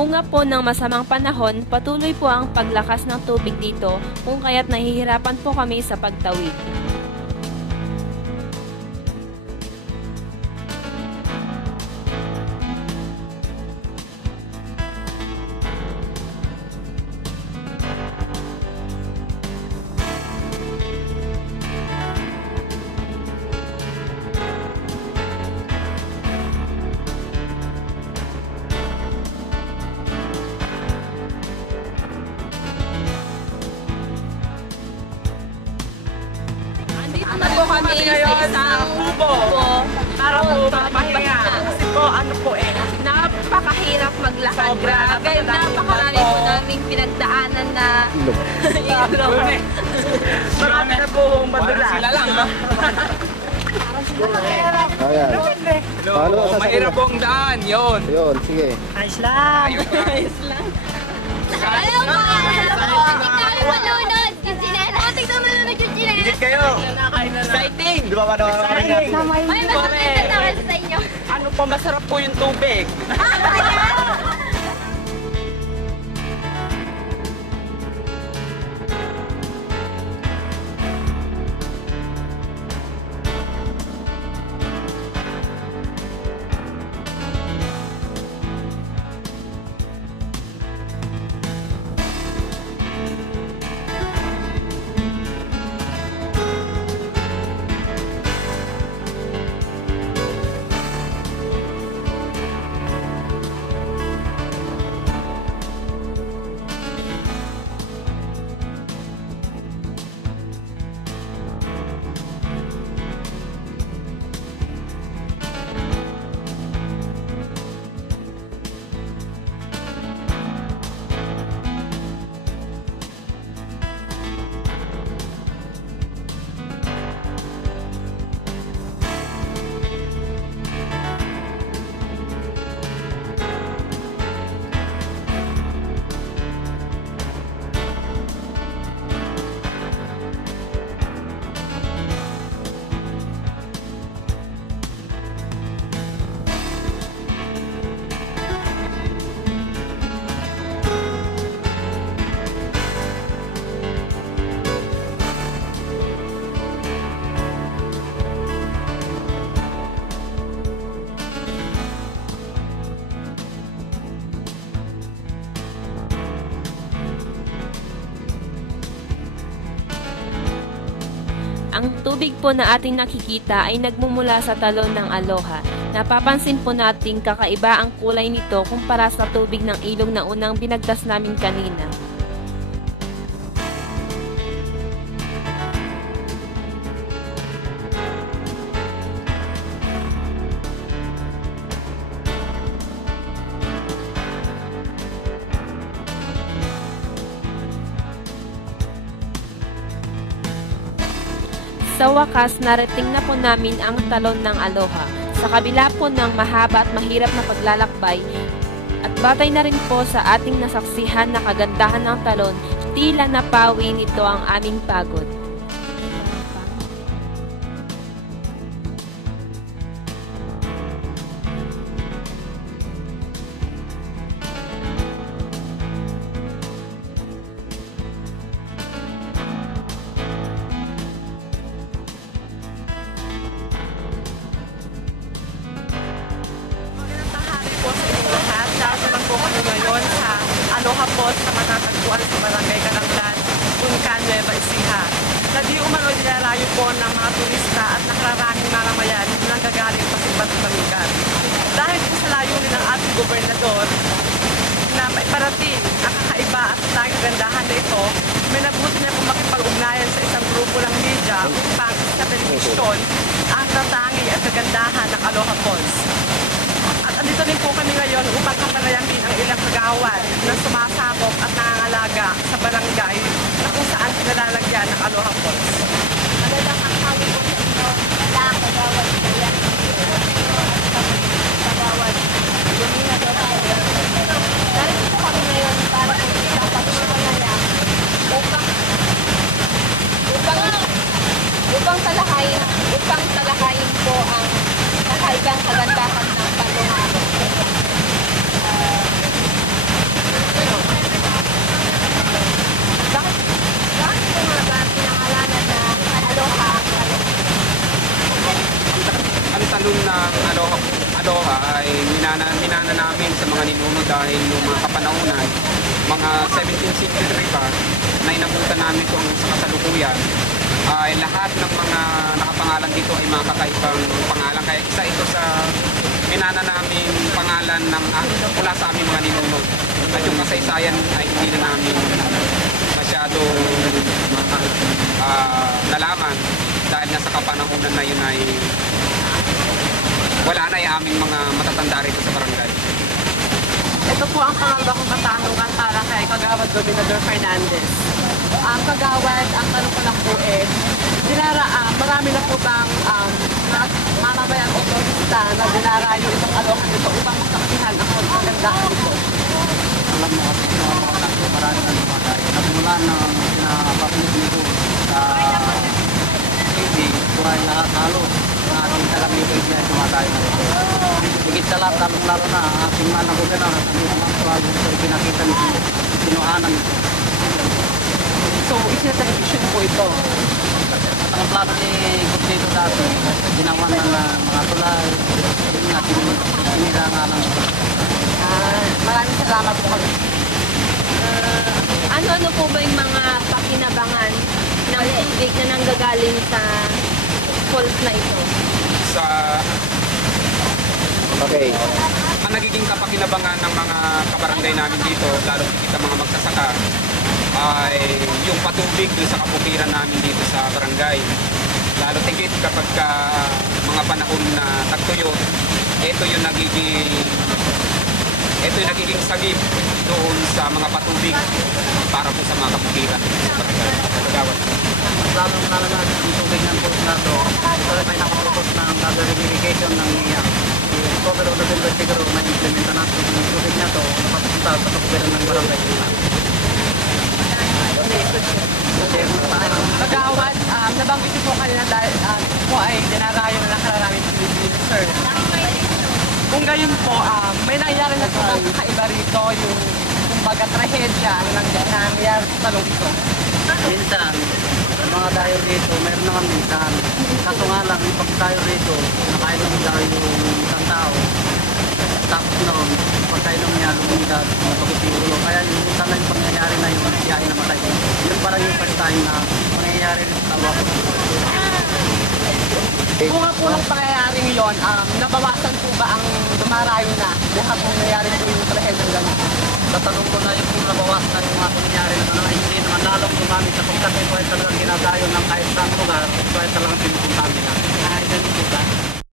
Bunga po ng masamang panahon, patuloy po ang paglakas ng tubig dito kung kaya't nahihirapan po kami sa pagtawid. Ano po kami ngayon sa Kubo para po magpahinga. Kasi po ano po Napakahirap maglakad. Grabe, napakarami po naming pinagdaanan na ilog. Marami na po madulas. Sila lang, no? Ayan. Hello, mahirap pong daan, yun. Yun, sige. Ayos lang. Ayaw mo! Ikaw yung malunod! Yung sinena! Tignan mo malunod yung sinena! Higit kayo. Exciting. Di ba ba naman? May mas maganda na sa inyo! Ano po, masarap po yung tubig. Ang tubig po na ating nakikita ay nagmumula sa talon ng Aloha. Napapansin po nating kakaiba ang kulay nito kumpara sa tubig ng ilog na unang binagtas namin kanina. Sa wakas, narating na po namin ang talon ng Aloha. Sa kabila po ng mahaba at mahirap na paglalakbay, at batay na rin po sa ating nasaksihan na kagandahan ng talon, tila napawi nito ang aming pagod. Aloha Falls na matatagpuan sa Barangay Calanglan, Buncan, Nueva Ecija. Na di umano dinarayo po ng mga turista at nakararanging mamamayan na nanggagaling pa sa iba't ibang lugar. Dahil po sa layunin ng ating gobernador na may parating ang kakaiba at tanging gandahan na ito, may nabuti niya po makipag-ugnayan sa isang grupo ng media upang sa television ang tatangi at kagandahan ng Aloha Falls. Andito din po kami ngayon upang kapalayamin ang ilang kagawad na sumasakop at nangangalaga sa barangay na kung saan pinalalagyan ng Aloha Falls. Magandang hanghawi po sa inyo, lahat kagawad kaya kagawad Lumina Dorado. Narito po kami ngayon para po sa pagsusunaya upang talakayin po ang kakaibang kagandahan ng Aloha. ng Aloha ay minana namin sa mga ninuno dahil noong mga kapanahunan, mga 17th century pa, na inabutan namin kung sa kasalukuyan, ay lahat ng mga nakapangalan dito ay mga kakaibang pangalan. Kaya isa ito sa minana namin pangalan ng mula sa aming mga ninuno. At yung kasaysayan ay hindi na namin masyado nalaman dahil nga sa kapanahunan na yun ay wala na yung aming mga matatanda rito sa barangay. Ito po ang pangalawa kong katanungan para kay Kagawad Gobernador Fernandez. Ang Kagawad, ang tanong ko lang po marami na po bang mamamayang o turista na dinarayo itong Aloha nito upang masaksihan ang pagkagandahan nito? Alam mo kasi marami na lumatayo. Nagmula ng pinapublic nito sa TV, buhay lahat halos na ating talamigay niya lumatayo na ito. Higit sa lahat, lalo na ang ating mahal na gobernador at ang mga tuwag sa pinakita ni Sinuhanan ito. So, isinatelevision po ito. At ang plano ni Gobernador dati, ginawa na mga tulay, yun nga, sinira nga lang. Maraming salamat po kami. Ano-ano po ba yung mga pakinabangan ng tubig na nanggagaling sa falls na ito? Ang nagiging kapakinabangan ng mga kabarangay namin dito, lalo kita mga magsasaka, ay yung patubig dun sa kabukiran namin dito sa barangay. Lalo tigit kapag mga panahon na tagtuyot, ito yung nagiging sagip doon sa mga patubig para po sa mga kabukiran sa barangay. Kagawad. Lalo na yung tubig ng post na ito, ito ay may nakapropos ng gathering irrigation ng NIA. Cover of the Silver siguro na implementa natin yung tubig na ito napapunta sa kabukiran ng barangay. Kagawad, nabanggit niyo po kanina dahil po ay dinarayo na nakararaming Pilipino, sir. Kung gayon po, may nangyari na po bang kakaiba rito yung kumbaga trahedya na nangyari sa talong ito? Minsan, yung mga dayo dito, mayroon naman minsan. Kaso nga lang, yung pag tayo rito, nakainom daw yung isang tao. Tapos noon, pagkainom niya, lumungkad, napagod yung ulo. Kaya yung minsan na yung pangyayari na yung siya ay namatay. Yun parang yung first time na pangyayari rin sa tawa ko. Kung nga po ng pangyayaring yun, nabawasan po ba ang dumarayo na lahat ng nangyayari po yung trahedyang gano'n? Sa tanong ko na yung nabawas na yung mga pangyayari na hindi naman lalong dumami sa kung kasi ito ay talagang ginagayo ng kahit saan lugar, ito ay talagang pinupunan.